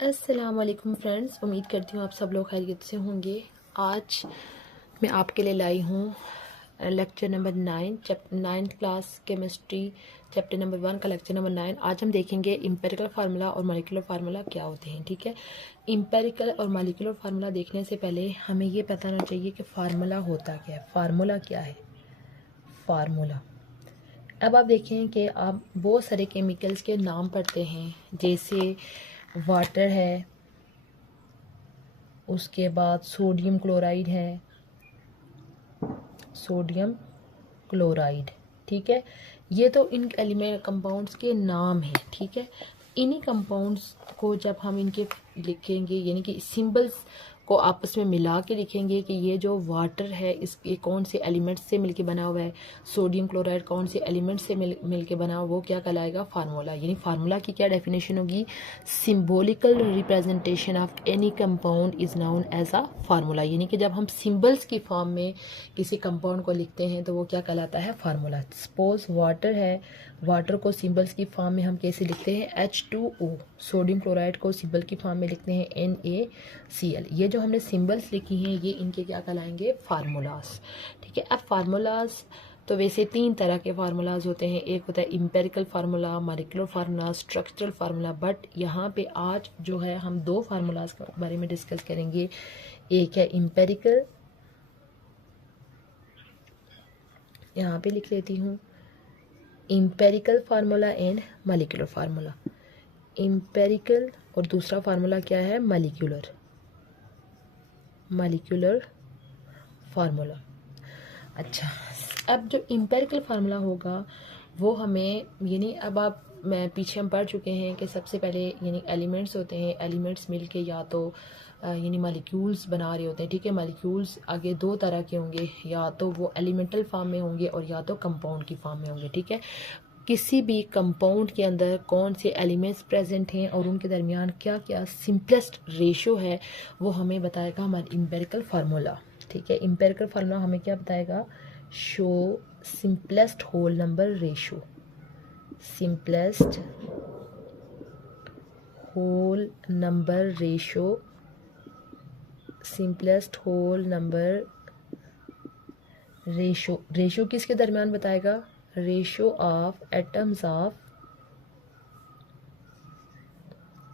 अस्सलाम वालेकुम फ्रेंड्स, उम्मीद करती हूँ आप सब लोग खैरियत से होंगे। आज मैं आपके लिए लाई हूँ lecture number 9 ninth class chemistry chapter number 1 का लेक्चर नंबर 9। आज हम देखेंगे इम्पेरिकल फार्मूला और मॉलिक्यूलर फार्मूला क्या होते हैं। ठीक है, इम्पेरिकल और मॉलिक्यूलर फार्मूला देखने से पहले हमें ये पता होना चाहिए कि फार्मूला होता क्या है। फार्मूला क्या है? फार्मूला, अब आप देखें कि आप बहुत सारे केमिकल्स के नाम पढ़ते हैं, जैसे वाटर है, उसके बाद सोडियम क्लोराइड है, सोडियम क्लोराइड। ठीक है, ये तो इन एलिमेंट कंपाउंड्स के नाम हैं। ठीक है, इन्हीं कंपाउंड्स को जब हम इनके लिखेंगे, यानी कि सिंबल्स को आपस में मिला के लिखेंगे कि ये जो वाटर है इसके कौन से एलिमेंट्स से मिलके बना हुआ है, सोडियम क्लोराइड कौन से एलिमेंट से मिलके बना हुआ, वो क्या कहलाएगा? फार्मूला। यानी फार्मूला की क्या डेफिनेशन होगी? Symbolical representation of any compound is known as a formula. यानी कि जब हम सिंबल्स की फॉर्म में किसी कंपाउंड को लिखते हैं तो वो क्या कहलाता है? फार्मूला। सपोज वाटर है, वाटर को सिंबल्स की फॉर्म में हम कैसे लिखते हैं? H2O। सोडियम क्लोराइड को सिंबल की फॉर्म में लिखते हैं NaCl। ये जो हमने सिंबल्स लिखी हैं ये इनके क्या कहलाएंगे? फार्मूलाज। ठीक है, अब फार्मूलाज तो वैसे 3 तरह के फार्मूलाज होते हैं। एक होता है empirical formula, molecular formula, structural formula. But यहाँ पे आज जो है हम 2 फार्मूलाज के बारे में डिस्कस करेंगे। एक है इम्पेरिकल, यहाँ पे लिख लेती हूँ, empirical formula and molecular formula. Empirical और दूसरा फार्मूला क्या है? Molecular, molecular formula. अच्छा, अब जो इम्पेरिकल फार्मूला होगा वो हमें, यानी अब आप मैं पीछे हम पढ़ चुके हैं कि सबसे पहले यानी एलिमेंट्स होते हैं, एलिमेंट्स मिलके या तो यानी मॉलिक्यूल्स बना रहे होते हैं। ठीक है, मॉलिक्यूल्स आगे 2 तरह के होंगे, या तो वो एलिमेंटल फॉर्म में होंगे और या तो कंपाउंड की फॉर्म में होंगे। ठीक है, किसी भी कंपाउंड के अंदर कौन से एलिमेंट्स प्रेजेंट हैं और उनके दरमियान क्या क्या सिंपलेस्ट रेशो है वो हमें बताएगा हमारा इम्पेरिकल फार्मूला। ठीक है, इम्पेरिकल फार्मूला हमें क्या बताएगा? Show simplest whole number ratio, simplest whole number ratio, simplest whole number ratio. Ratio किसके दरमियान बताएगा? Ratio of atoms of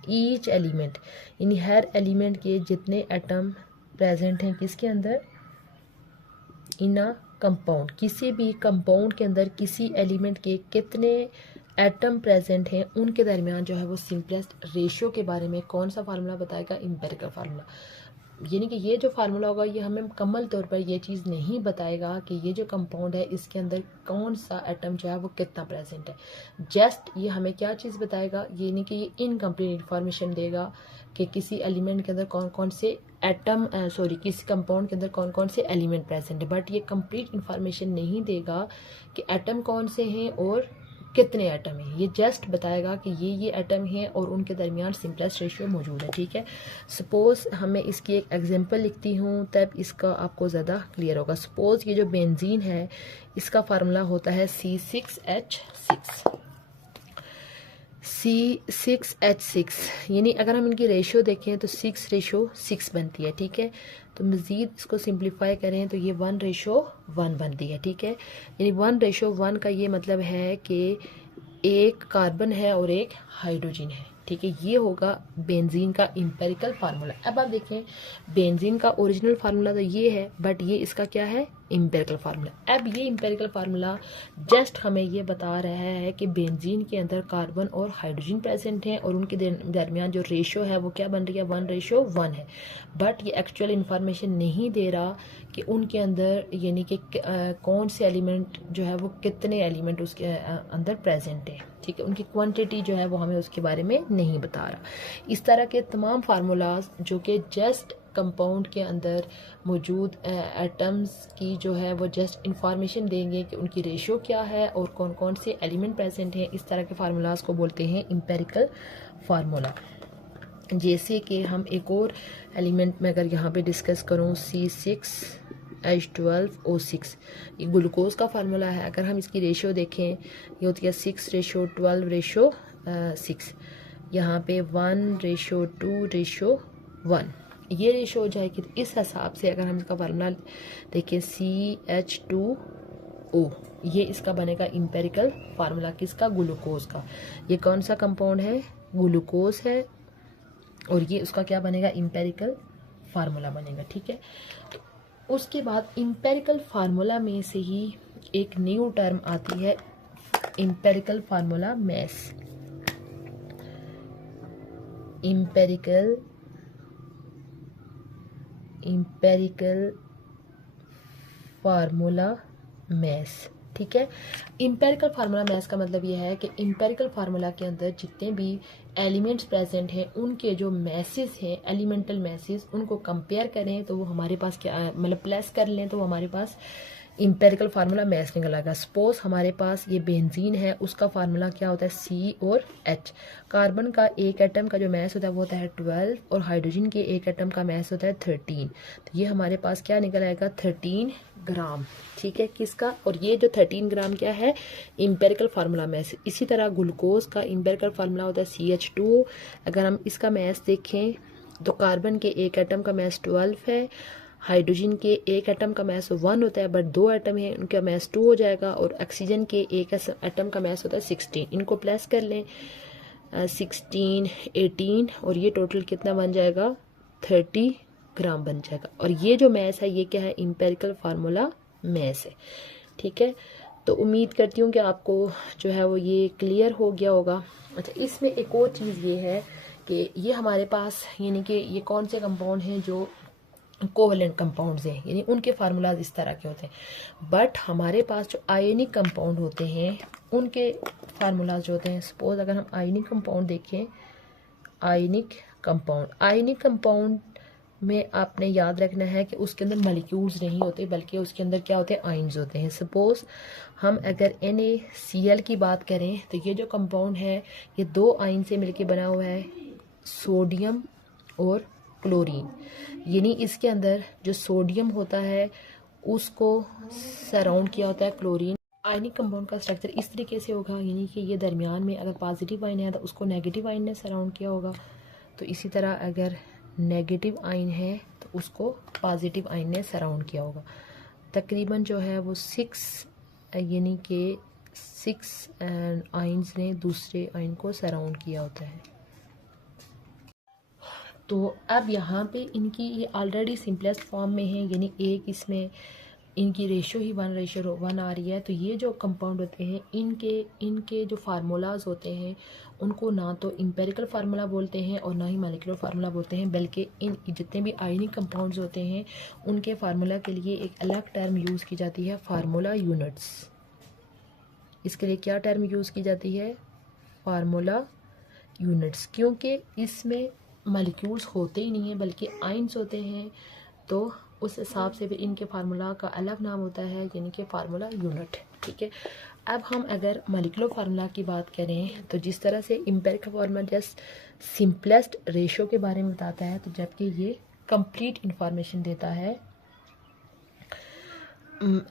each element, यानी हर एलिमेंट के जितने एटम प्रेजेंट हैं किसके अंदर? इन अ कंपाउंड। किसी भी कंपाउंड के अंदर किसी एलिमेंट के कितने एटम प्रेजेंट हैं उनके दरमियान जो है वो सिंपलेस्ट रेशियो के बारे में कौन सा फार्मूला बताएगा? Empirical formula. यानी कि ये जो फार्मूला होगा ये हमें मुकम्मल तौर पर ये चीज़ नहीं बताएगा कि ये जो कंपाउंड है इसके अंदर कौन सा एटम जो है वो कितना प्रेजेंट है। जस्ट ये हमें क्या चीज़ बताएगा, यानी कि ये इनकम्प्लीट इंफॉर्मेशन देगा कि किसी एलिमेंट के अंदर कौन कौन से एटम किसी कंपाउंड के अंदर कौन कौन से एलिमेंट प्रेजेंट है। बट ये कंप्लीट इंफॉर्मेशन नहीं देगा कि एटम कौन से हैं और कितने एटम हैं। ये जस्ट बताएगा कि ये एटम हैं और उनके दरमियान सिंपलेस्ट रेशियो मौजूद है। ठीक है, सपोज हमें इसकी एक एग्जांपल लिखती हूँ तब इसका आपको ज़्यादा क्लियर होगा। सपोज ये जो बेंजीन है इसका फार्मूला होता है C6H6, यानी अगर हम इनकी रेशियो देखें तो 6:6 बनती है। ठीक है, तो मज़ीद इसको सिंप्लीफाई करें तो ये 1:1 बनती है। ठीक है, यानी 1:1 का ये मतलब है कि एक कार्बन है और एक हाइड्रोजन है। ठीक है, ये होगा बेंजीन का इम्पेरिकल फार्मूला। अब आप देखें बेंजीन का ओरिजिनल फार्मूला तो ये है, बट ये इसका क्या है? Empirical formula. अब ये इम्पेरिकल फार्मूला जस्ट हमें ये बता रहा है कि बेंजीन के अंदर कार्बन और हाइड्रोजन प्रेजेंट हैं और उनके दरमियान जो रेशो है वो क्या बन रही है? 1:1 है। बट ये एक्चुअल इंफॉर्मेशन नहीं दे रहा कि उनके अंदर यानी कि कौन से एलिमेंट जो है वो कितने एलिमेंट उसके अंदर प्रेजेंट है। ठीक है, उनकी क्वांटिटी जो है वो हमें उसके बारे में नहीं बता रहा। इस तरह के तमाम फार्मूलाज जो कि जस्ट कंपाउंड के अंदर मौजूद एटम्स की जो है वो जस्ट इंफॉर्मेशन देंगे कि उनकी रेशियो क्या है और कौन कौन से एलिमेंट प्रेजेंट हैं, इस तरह के फार्मूलाज को बोलते हैं इम्पेरिकल फार्मूला। जैसे कि हम एक और एलिमेंट में अगर यहाँ पे डिस्कस करूँ C6H12O6, ये ग्लूकोज का फार्मूला है। अगर हम इसकी रेशियो देखें ये होती है 6:12:6। यहाँ पे 1:2:1 ये रेशो हो जाएगी। तो इस हिसाब से अगर हम इसका फार्मूला देखें CH2O, ये इसका बनेगा इंपेरिकल फार्मूला किसका, ग्लूकोज का। ये कौन सा कंपाउंड है, ग्लूकोज है, और ये उसका क्या बनेगा, इंपेरिकल फार्मूला बनेगा। ठीक है, तो उसके बाद इंपेरिकल फार्मूला में से ही एक न्यू टर्म आती है, empirical formula mass. Empirical formula mass. ठीक है, इंपेरिकल फार्मूला मैस का मतलब यह है कि इंपेरिकल फार्मूला के अंदर जितने भी एलिमेंट्स प्रेजेंट हैं उनके जो मैसेस हैं, एलिमेंटल मैसेस, उनको कंपेयर करें तो वो हमारे पास क्या, मतलब प्लस कर लें तो वो हमारे पास इंपेरिकल फार्मूला मैस निकल आएगा। सपोज हमारे पास ये बेंजीन है, उसका फार्मूला क्या होता है, C और H। कार्बन का एक एटम का जो मैस होता है वो होता है 12, और हाइड्रोजन के एक एटम का मैस होता है 13। तो ये हमारे पास क्या निकल आएगा, 13 ग्राम। ठीक है, किसका, और ये जो 13 ग्राम क्या है, इंपेरिकल फार्मूला मैस। इसी तरह ग्लूकोज का इंपेरिकल फार्मूला होता है CH2। अगर हम इसका मैस देखें तो कार्बन के एक एटम का मैस 12 है, हाइड्रोजन के एक एटम का मैस 1 होता है, बट 2 एटम है उनका मैस 2 हो जाएगा, और ऑक्सीजन के एक एटम का मैस होता है 16। इनको प्लस कर लें, 16, 18, और ये टोटल कितना बन जाएगा, 30 ग्राम बन जाएगा। और ये जो मैस है ये क्या है, इंपेरिकल फार्मूला मैस है। ठीक है, तो उम्मीद करती हूँ कि आपको जो है वो ये क्लियर हो गया होगा। अच्छा, इसमें एक और चीज़ ये है कि ये हमारे पास, यानी कि ये कौन से कंपाउंड हैं जो कोवेलेंट कंपाउंड्स हैं, यानी उनके फार्मूलाज इस तरह के होते हैं। बट हमारे पास जो आयनिक कंपाउंड होते हैं उनके फार्मूलाज जो होते हैं, सपोज अगर हम आयनिक कंपाउंड देखें, आयनिक कंपाउंड में आपने याद रखना है कि उसके अंदर मॉलिक्यूल्स नहीं होते, बल्कि उसके अंदर क्या होते हैं, आयन्स होते हैं। सपोज हम अगर NaCl की बात करें तो ये जो कंपाउंड है ये 2 आयन से मिलकर बना हुआ है, सोडियम और क्लोरीन। यानी इसके अंदर जो सोडियम होता है उसको सराउंड किया होता है क्लोरीन। आयनिक कंपाउंड का स्ट्रक्चर इस तरीके से होगा, यानी कि ये दरमियान में अगर पॉजिटिव आयन है तो उसको नेगेटिव आयन ने सराउंड किया होगा, तो इसी तरह अगर नेगेटिव आयन है तो उसको पॉजिटिव आयन ने सराउंड किया होगा। तकरीबन जो है वो 6, यानी कि 6 आयन्स ने दूसरे आयन को सराउंड किया होता है। तो अब यहाँ पे इनकी ये ऑलरेडी सिंपलेस्ट फॉर्म में है, यानी एक इसमें इनकी रेशो ही 1:1 आ रही है। तो ये जो कंपाउंड होते हैं इनके जो फार्मूलाज होते हैं उनको ना तो इंपेरिकल फार्मूला बोलते हैं और ना ही मॉलिक्यूलर फार्मूला बोलते हैं, बल्कि इन जितने भी आयनिक कंपाउंड्स होते हैं उनके फार्मूला के लिए एक अलग टर्म यूज़ की जाती है, फार्मूला यूनिट्स। इसके लिए क्या टर्म यूज़ की जाती है, फार्मूला यूनिट्स, क्योंकि इसमें मॉलिक्यूल्स होते ही नहीं हैं बल्कि आयन्स होते हैं, तो उस हिसाब से फिर इनके फार्मूला का अलग नाम होता है, यानी कि फार्मूला यूनिट। ठीक है, अब हम अगर मॉलिक्यूलर फार्मूला की बात करें तो जिस तरह से empirical formula just simplest ratio के बारे में बताता है, तो जबकि ये कंप्लीट इंफॉर्मेशन देता है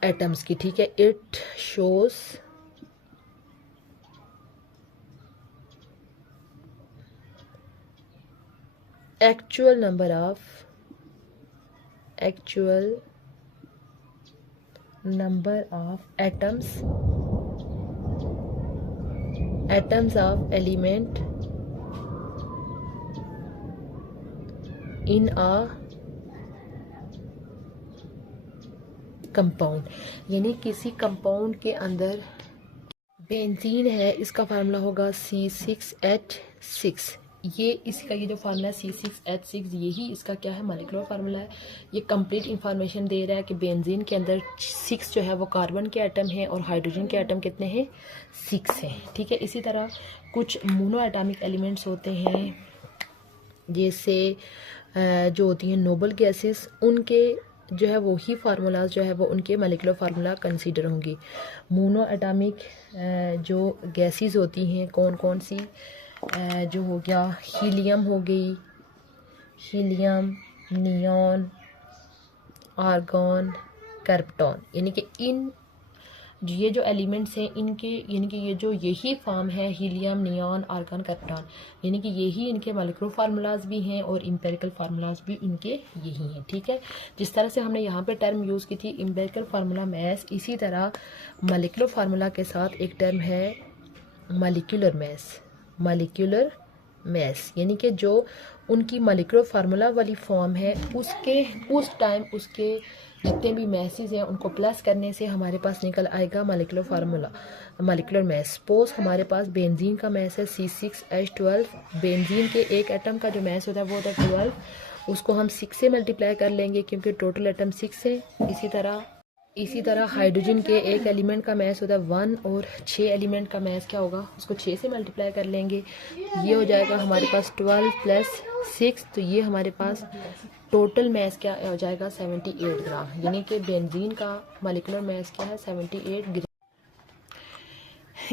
एटम्स की। ठीक है, it shows actual number of atoms of element in a compound, यानी किसी कंपाउंड के अंदर बेंजीन है, इसका फार्मूला होगा C6H6। ये इसका ये जो फार्मूला है C6H6, यही इसका क्या है, मॉलिक्यूलर फार्मूला है। ये कंप्लीट इंफॉर्मेशन दे रहा है कि बेंजीन के अंदर 6 जो है वो कार्बन के एटम है और हाइड्रोजन के एटम कितने हैं, 6 हैं। ठीक है, इसी तरह कुछ मोनो एटॉमिक एलिमेंट्स होते हैं जैसे जो होती हैं नोबल गैसेस, उनके जो है वही फार्मूलाज जो है वो उनके मॉलिक्यूलर फार्मूला कंसीडर होंगी। मोनो एटॉमिक जो गैसेस होती हैं कौन कौन सी, जो हो गया हीलियम हो गई, हीलियम, नियॉन, आर्गॉन, कार्बन, यानी कि इन ये जो एलिमेंट्स हैं इनके, यानी कि ये जो यही फॉर्म है हीलियम, नियॉन, आर्गन, कैप्टॉन, यानी कि यही इनके मॉलिक्यूलर फार्मूलाज भी हैं और एम्पिरिकल फार्मूलाज भी इनके यही हैं। ठीक है, जिस तरह से हमने यहाँ पे टर्म यूज़ की थी एम्पिरिकल फार्मूला मैस, इसी तरह मॉलिक्यूलर फार्मूला के साथ एक टर्म है मॉलिक्यूलर मैस। मॉलिक्यूलर मैस यानी कि जो उनकी मॉलिक्यूलर फार्मूला वाली फॉर्म है उसके उस टाइम उसके जितने भी मैसेज हैं उनको प्लस करने से हमारे पास निकल आएगा molecular formula, molecular mass. Suppose हमारे पास बेंजीन का मैस है C6H12, बेंजीन के एक एटम का जो मैस होता है वो होता है 12, उसको हम 6 से मल्टीप्लाई कर लेंगे क्योंकि टोटल एटम 6 है। इसी तरह हाइड्रोजन के एक एलिमेंट का मैस होता है 1 और 6 एलिमेंट का मैस क्या होगा, उसको 6 से मल्टीप्लाई कर लेंगे, ये हो जाएगा हमारे पास 12 + 6, तो ये हमारे पास टोटल मैस क्या हो जाएगा 78 ग्राम, यानी कि बेंजीन का मॉलिक्यूलर मैस क्या है 78 ग्राम।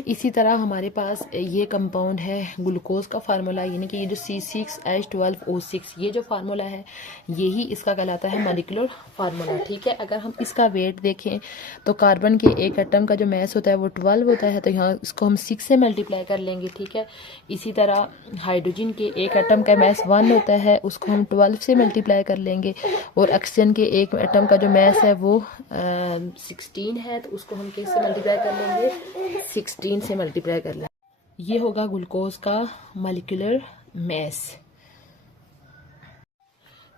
इसी तरह हमारे पास ये कंपाउंड है ग्लूकोज का फार्मूला, यानी कि ये जो C6H12O6 ये जो फार्मूला है यही इसका कहलाता है मॉलिक्यूलर फार्मूला। ठीक है, अगर हम इसका वेट देखें तो कार्बन के एक एटम का जो मैस होता है वो 12 होता है, तो यहाँ इसको हम 6 से मल्टीप्लाई कर लेंगे। ठीक है, इसी तरह हाइड्रोजन के एक एटम का मैस 1 होता है, उसको हम 12 से मल्टीप्लाई कर लेंगे, और ऑक्सीजन के एक एटम का जो मैस है वो 16 है, तो उसको हम किस से मल्टीप्लाई कर लेंगे 16 से मल्टीप्लाई कर लें। ये होगा ग्लूकोज का मॉलिक्यूलर मैस।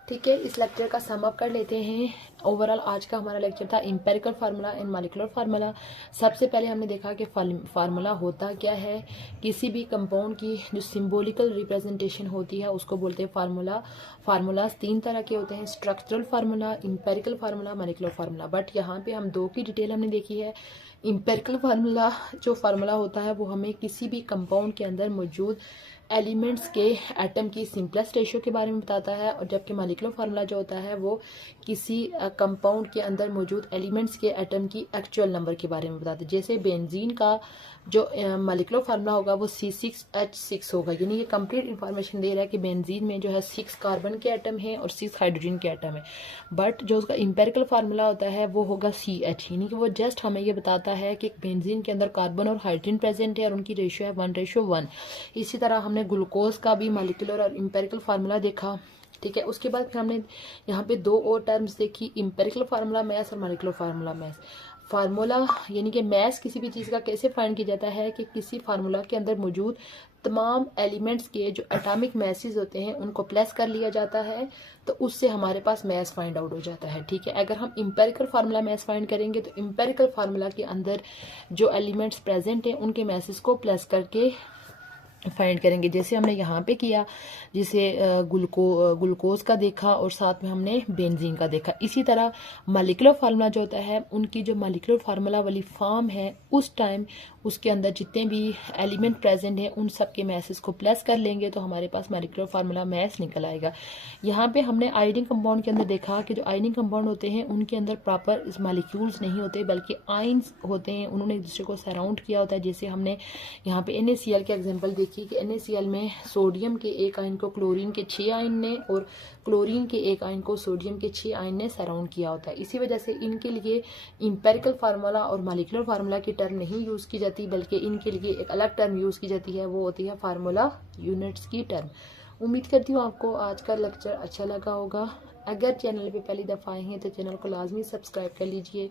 ठीक है, इस लेक्चर का सम अप कर लेते हैं। ओवरऑल आज का हमारा लेक्चर था empirical formula and molecular formula. सबसे पहले हमने देखा कि फार्मूला होता क्या है, किसी भी कंपाउंड की जो सिंबॉलिकल रिप्रेजेंटेशन होती है उसको बोलते हैं फार्मूला। फार्मूलाज 3 तरह के होते हैं, structural formula, empirical formula, molecular formula. But यहाँ पे हम 2 की डिटेल हमने देखी है। एम्पिरिकल फार्मूला जो फार्मूला होता है वो हमें किसी भी कंपाउंड के अंदर मौजूद एलिमेंट्स के एटम की सिंपलेस्ट रेशियो के बारे में बताता है, और जबकि मॉलिक्यूलर फार्मूला जो होता है वो किसी कंपाउंड के अंदर मौजूद एलिमेंट्स के एटम की एक्चुअल नंबर के बारे में बताता है। जैसे बेंजीन का जो मॉलिक्यूलर फार्मूला होगा वो C6H6 होगा, यानी ये कंप्लीट इन्फॉर्मेशन दे रहा है कि बेंजीन में जो है 6 कार्बन के एटम है और 6 हाइड्रोजन के एटम है। बट जो उसका एम्पिरिकल फार्मूला होता है वो होगा CH, यानी कि वो जस्ट हमें ये बताता है कि बेंजीन के अंदर कार्बन और हाइड्रोजन प्रेजेंट है और उनकी रेशियो है 1:1। इसी तरह हमने ग्लूकोज का भी मॉलिक्यूलर और एम्पिरिकल फार्मूला देखा। ठीक है, उसके बाद फिर हमने यहाँ पे 2 और टर्म्स देखी, एम्पिरिकल फार्मूला मैस और मॉलिक्यूलर फार्मूला मैस। फार्मूला यानी कि मैस किसी भी चीज़ का कैसे फाइंड किया जाता है कि किसी फार्मूला के अंदर मौजूद तमाम एलिमेंट्स के जो एटॉमिक मैसेज होते हैं उनको प्लस कर लिया जाता है, तो उससे हमारे पास मैस फाइंड आउट हो जाता है। ठीक है, अगर हम एम्पिरिकल फार्मूला मैस फाइंड करेंगे तो एम्पिरिकल फार्मूला के अंदर जो एलिमेंट्स प्रेजेंट हैं उनके मैसेज को प्लस करके फाइंड करेंगे, जैसे हमने यहाँ पे किया, जिसे ग्लूकोज का देखा और साथ में हमने बेंजीन का देखा। इसी तरह मॉलिक्यूलर फार्मूला जो होता है उनकी जो मॉलिक्यूलर फार्मूला वाली फॉर्म है उस टाइम उसके अंदर जितने भी एलिमेंट प्रेजेंट हैं उन सब के मैसेज को प्लस कर लेंगे तो हमारे पास मॉलिक्यूलर फार्मूला मैस निकल आएगा। यहाँ पे हमने आयोडीन कंपाउंड के अंदर देखा कि जो आयोडीन कंपाउंड होते हैं उनके अंदर प्रॉपर मॉलिक्यूल्स नहीं होते बल्कि आयंस होते हैं, उन्होंने एक दूसरे को सराउंड किया होता है। जैसे हमने यहाँ पे NaCl के एग्जाम्पल देखी कि NaCl में सोडियम के एक आयन को क्लोरीन के 6 आयन ने और क्लोरीन के एक आयन को सोडियम के 6 आयन ने सराउंड किया होता है। इसी वजह से इनके लिए एम्पिरिकल फार्मूला और मॉलिक्यूलर फार्मूला की टर्म नहीं यूज़ की जाती बल्कि इनके लिए एक अलग टर्म यूज़ की जाती है, वो होती है फार्मूला यूनिट्स की टर्म। उम्मीद करती हूँ आपको आज का लेक्चर अच्छा लगा होगा। अगर चैनल पे पहली दफ़ा आए हैं तो चैनल को लाजमी सब्सक्राइब कर लीजिए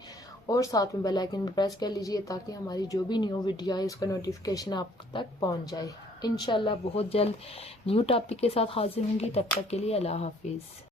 और साथ में बेल आइकन प्रेस कर लीजिए ताकि हमारी जो भी न्यू वीडियो आए उसका नोटिफिकेशन आप तक पहुंच जाए। इंशाल्लाह बहुत जल्द न्यू टॉपिक के साथ हाजिर होंगी, तब तक के लिए अल्लाह हाफिज़।